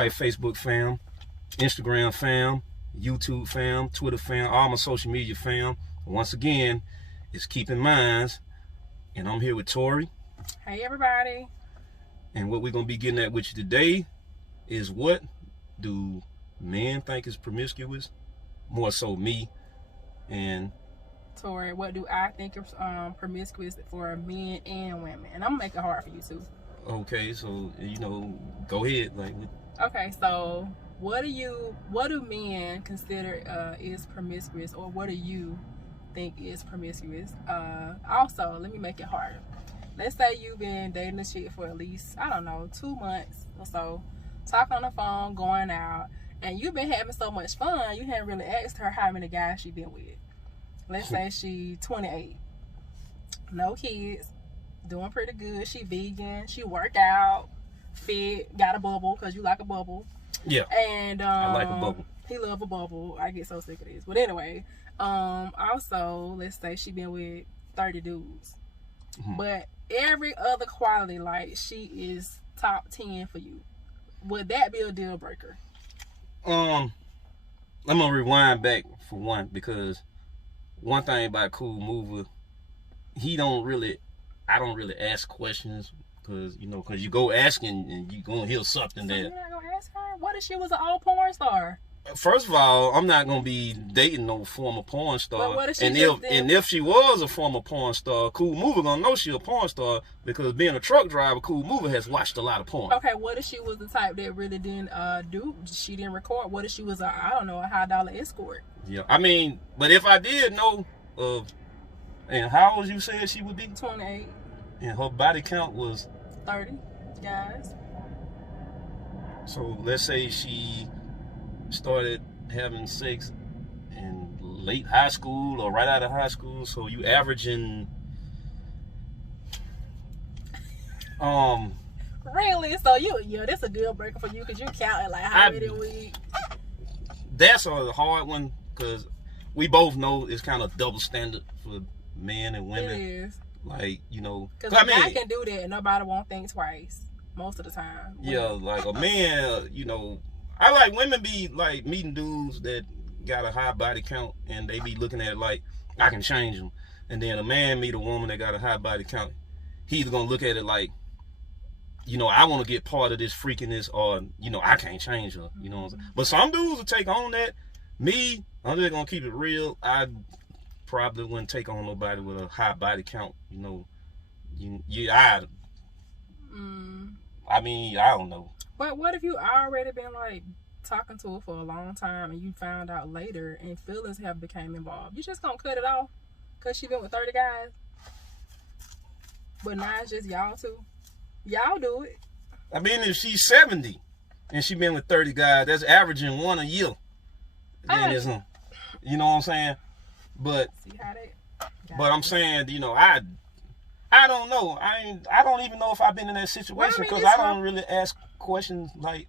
right, Facebook fam, Instagram fam, YouTube fam, Twitter fam, all my social media fam. Once again, it's Keeping Minds, and I'm here with Tori. Hey everybody. And what we're gonna be getting at with you today is, what do men think is promiscuous? More so me and Tori, what do I think is promiscuous for men and women? And I'm gonna make it hard for you too. Okay, so go ahead. Okay, so what do men consider is promiscuous, or what do you think is promiscuous? Also, let me make it harder. Let's say you've been dating this chick for at least, 2 months or so, talking on the phone, going out, and you've been having so much fun, you haven't really asked her how many guys she been with. Let's say she 28, no kids, doing pretty good, she vegan, she work out, fit, got a bubble, because you like a bubble. Yeah. And I like a bubble. He love a bubble. I get so sick of this. But anyway, also, let's say she been with 30 dudes. Mm-hmm. But every other quality, like, she is top 10 for you. Would that be a deal breaker? I'm gonna rewind back for one, because one thing about Cool Mover, I don't really ask questions, because you go asking and you gonna hear something so that you're not gonna ask her. What if she was an old porn star? First of all, I'm not gonna be dating no former porn star. But what if she if she was a former porn star, Cool Mover gonna know she a porn star, because being a truck driver, Cool Mover has watched a lot of porn. Okay, what if she was the type that really didn't she didn't record? What if she was a high dollar escort? Yeah, but if I did know and how old you said she would be? 28. And her body count was 30 guys. So let's say she started having sex in late high school or right out of high school, so you averaging really? So that's a deal breaker for you, because you count it like how many weeks? That's a hard one, because we both know it's kind of double standard for men and women. It is. Like, because I can do that and nobody won't think twice most of the time. Yeah, like a man, I like women be like meeting dudes that got a high body count, and they be looking at it like, I can change them. And then a man meet a woman that got a high body count, he's gonna look at it like, I want to get part of this freakiness, or I can't change her. You know what I'm saying? But some dudes will take on that. Me, I'm just gonna keep it real. I probably wouldn't take on nobody with a high body count. I don't know. But what if you already been like talking to her for a long time, and you found out later and feelings have became involved? You just gonna cut it off because she been with 30 guys? But now it's just y'all two. Y'all do it. If she's 70 and she been with 30 guys, that's averaging one a year. Then it's, you know what I'm saying? But see how they. But I'm saying, I don't know. I don't even know if I've been in that situation, because I don't really ask questions like,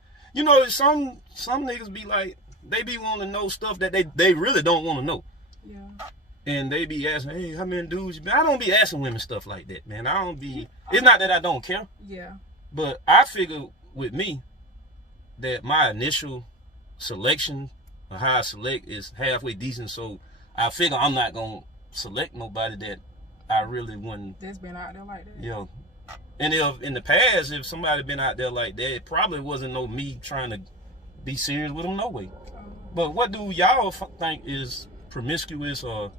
some niggas be like, they be wanting to know stuff that they really don't want to know. Yeah. And they be asking, hey, how many dudes you been? I don't be asking women stuff like that, man. I don't be. It's not that I don't care. Yeah. But I figure with me that my initial selection, or how I select, is halfway decent. So I figure I'm not gonna select nobody that I really wouldn't. That's been out there like that. Yeah. And if in the past, if somebody been out there like that, it probably wasn't no me trying to be serious with them, no way. But what do y'all think is promiscuous or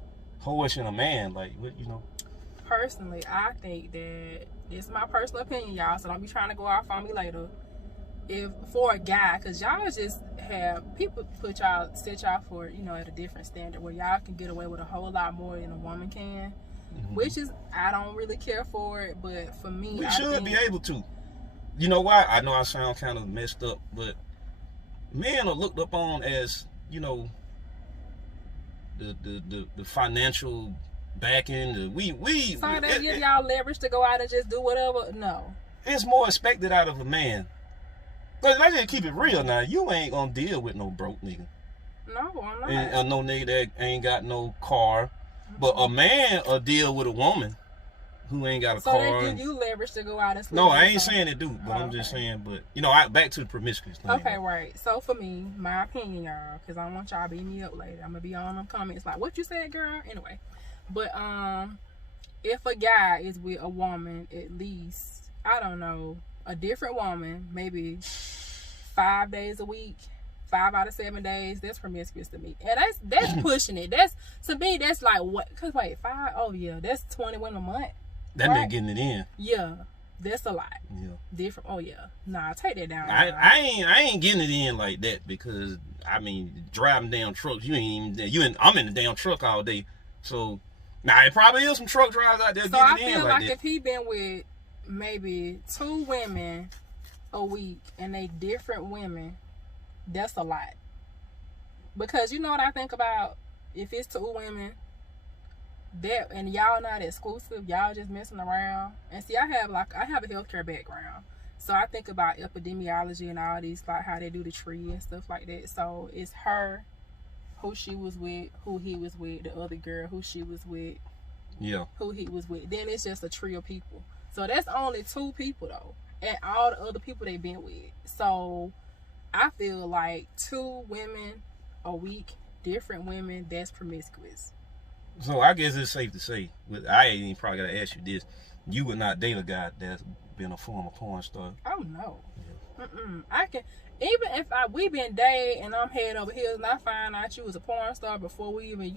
whorish in a man? Like, what, Personally, I think that, this is my personal opinion, y'all, so don't be trying to go off on me later. If for a guy, because y'all just have people set y'all for, at a different standard, where y'all can get away with a whole lot more than a woman can. Mm-hmm. Which is, I don't really care for it, but for me, we should be able to. You know why? I know I sound kind of messed up, but men are looked upon as, the financial backing. So they give y'all leverage to go out and just do whatever? No. It's more expected out of a man. But let's just keep it real now. You ain't gonna deal with no broke nigga. No, I'm not. And no nigga that ain't got no car. But a man will deal with a woman who ain't got a so car. So they give you leverage to go out and sleep. No, I ain't saying it do, but I'm just saying. But you know, back to the promiscuous thing. Okay, right. So for me, my opinion, y'all, because I don't want y'all to beat me up later. I'm gonna be on them comments like, "What you said, girl?" Anyway, but if a guy is with a woman, at least I don't know, a different woman, maybe 5 days a week, 5 out of 7 days, that's promiscuous to me. And that's pushing it. That's to me, that's like what? Cause wait, 5? Oh yeah, that's 20 women a month. That nigga getting it in. Yeah, that's a lot. Yeah. Different. Oh yeah. Nah, take that down. I ain't getting it in like that because I mean driving damn trucks. You ain't even. I'm in the damn truck all day. So now it probably is some truck drivers out there getting it in like that. So I feel like if he been with maybe 2 women a week and they different women, that's a lot. Because you know what I think about, if it's 2 women, that and y'all not exclusive, y'all just messing around. And see, I have a healthcare background, so I think about epidemiology and all these, like how they do the tree and stuff like that. So it's her, who she was with, who he was with, the other girl who she was with, yeah, who he was with. Then it's just a tree of people. So that's only 2 people though, and all the other people they've been with. So I feel like 2 women a week, different women, that's promiscuous. So I guess it's safe to say, I ain't even probably gotta ask you this: you would not date a guy that's been a former porn star. Oh no, yeah. I can, even if we been dating and I'm head over heels and I find out you was a porn star before we even,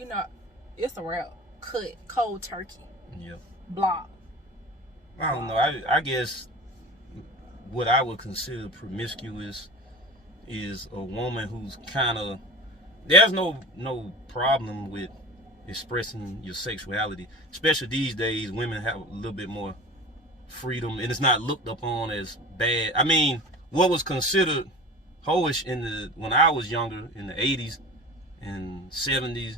it's a wrap, cut, cold turkey. Yeah. Block. I don't know. I guess what I would consider promiscuous is a woman who's kind of, there's no problem with expressing your sexuality, especially these days. Women have a little bit more freedom and it's not looked upon as bad. I mean, what was considered hoish when I was younger, in the 80s and 70s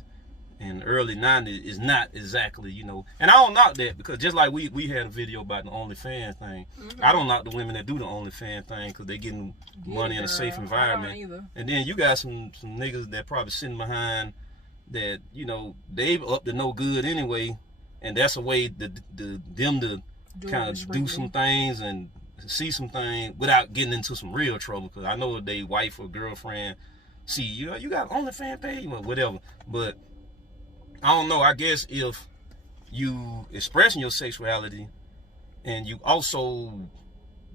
and early 90s, is not exactly, and I don't knock that, because just like we had a video about the OnlyFans thing, I don't knock the women that do the OnlyFans thing because they're getting money in a safe environment. And then you got some niggas that probably sitting behind that, they've up to no good anyway, and that's a way them to kind of do some things and see some things without getting into some real trouble. Because I know if they wife or girlfriend see you got OnlyFans page or whatever, but I don't know. I guess if you expressing your sexuality and you also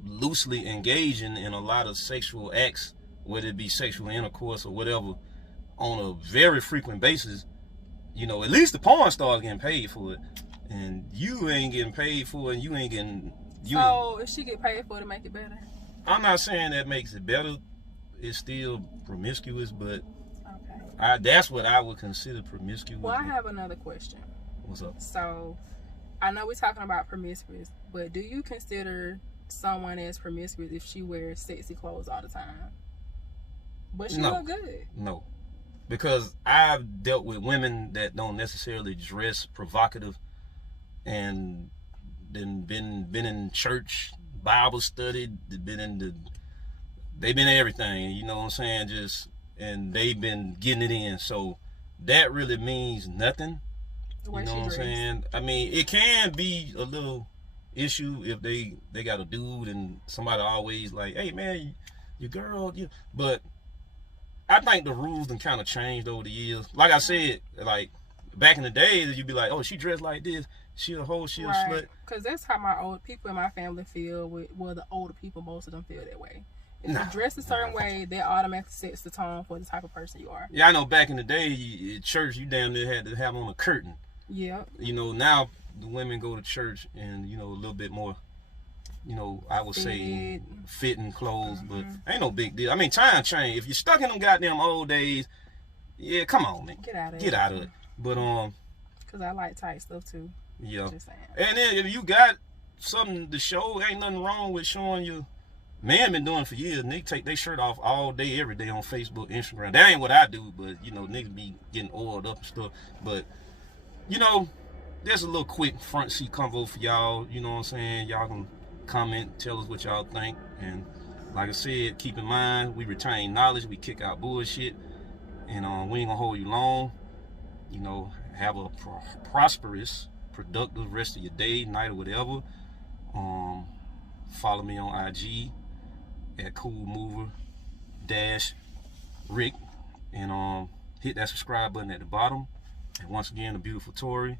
loosely engaging in a lot of sexual acts, whether it be sexual intercourse or whatever, on a very frequent basis, at least the porn star's getting paid for it, and you ain't getting paid for it, and you ain't getting. So if she get paid for it to make it better? I'm not saying that makes it better. It's still promiscuous, but that's what I would consider promiscuous. Well, I have another question. What's up? So, I know we're talking about promiscuous, but do you consider someone as promiscuous if she wears sexy clothes all the time, but she look good? No, because I've dealt with women that don't necessarily dress provocative, and then been in church, Bible study, they've been everything. You know what I'm saying? And they've been getting it in. So that really means nothing. You know what I'm saying? I mean, it can be a little issue if they got a dude and somebody always like, hey man, your girl, but I think the rules done kind of changed over the years. Like I said, like back in the day, you'd be like, oh, she dressed like this, she a hoe, she a slut. Because that's how my old people in my family feel. The older people, most of them feel that way. If you dress a certain way, that automatically sets the tone for the type of person you are. Yeah, I know back in the day, at church, you damn near had to have on a curtain. Yeah. Now the women go to church and, a little bit more, I would say fitting clothes, but ain't no big deal. I mean, time change. If you're stuck in them goddamn old days, yeah, come on, man. Get out of it. But, because I like tight stuff too. Yeah. Just saying. And then if you got something to show, ain't nothing wrong with showing you. Man been doing for years. Niggas take their shirt off all day, every day on Facebook, Instagram. That ain't what I do, but niggas be getting oiled up and stuff. But there's a little quick front seat convo for y'all. You know what I'm saying? Y'all can comment, tell us what y'all think. And like I said, keep in mind, we retain knowledge, we kick out bullshit, and we ain't gonna hold you long. Have a prosperous productive rest of your day, night, or whatever. Follow me on IG at coolmover-rick, and hit that subscribe button at the bottom. And once again, the beautiful Tori.